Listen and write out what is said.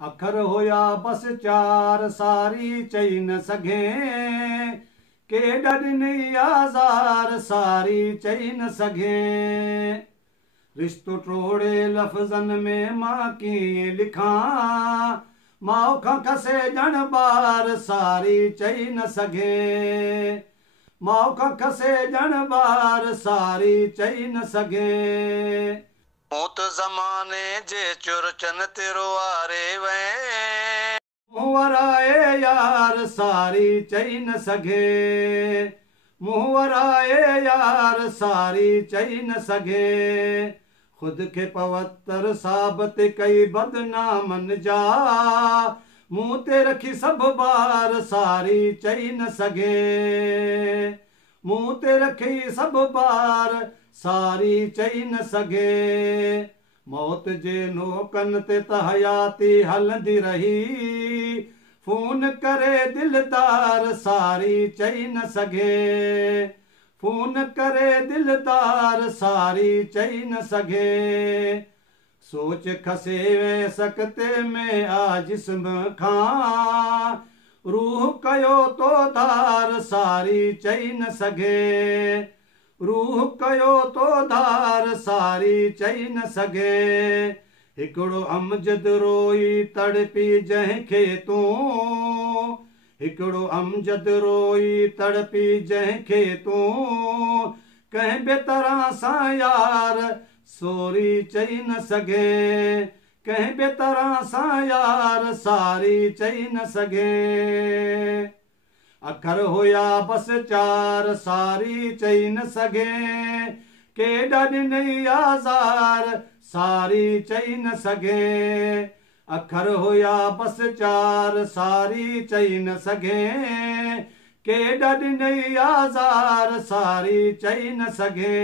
अखर होया बस चार सारी चई न सघे, के डॾनी आज़ार सारी चई न सघे। रिश्तो टोड़े लफ़्ज़न में मां कीअं लिखां, माउ खां खसे ॼण ॿार सारी चई न सघे। माउ खां खसे ॼण ॿार सारी चई न सघे। मूं त ज़माने जे चुरचन ते रोआरे वए, मुंहुं वराए यार सारी चई न सघे। मुंहुं वराए यार सारी चई न सघे। ख़ुद खे पवित्र साबित कई बदनामन जा, मुंहुं ते रखी सभु ॿार सारी चई न सघे। मुंहुं ते रखी सभु ॿार सारी चई न सघे। मौत जे नोकन ते त हयाती हलंदी रही, फ़ोन करे दिलदार सारी चई न सघे। फ़ोन करे दिलदार सारी चई न सघे। सोच खसे वे सकते में आ जिस्म खां, रूह कयो तो धार सारी चई न सघे। रूह कयो तो धार सारी चई न सघे। हिकिड़ो अमजद रोई तड़पी जंहिंखे तूं, हिकिड़ो अमजद रोई तड़पी जंहिंखे तूं, कंहिं बि तरह सां यार सोरी चई न सघे। कंहिं बि तरह सां यार सारी चई न सघे। अखर हुया बस चार सारी चई न सघे, के ॾॾनी आज़ार सारी चई न सघे। अखर हुया बस चार सारी चई न सघे, के ॾॾनी आज़ार सारी चई न सघे।